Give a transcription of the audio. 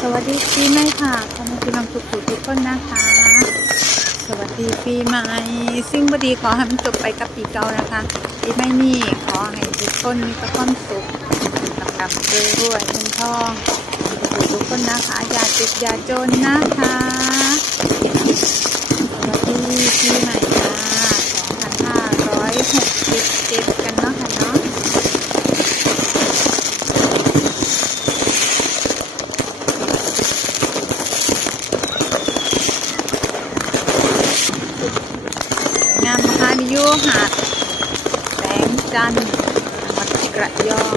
สวัสดีปีใหม่ค่ะขอบคุณพี่น้องทุกผู้ทุกคนนะคะ สวัสดีปีใหม่สิ่งบดีขอให้มันจบไปกับปีเก่านะคะ ปีใหม่นี้ขอให้ทุกคนมีแต่ความสุขลำดับเรวยรวยเงินทองทุกทุกคนนะคะ อย่าเจ็บอย่าจนนะคะ สวัสดีปีใหม่ค่ะ2567กันเนาะค่ะเนาะ งามนะคะนิยหาดแสงจันทร์จังหวัดกระยอง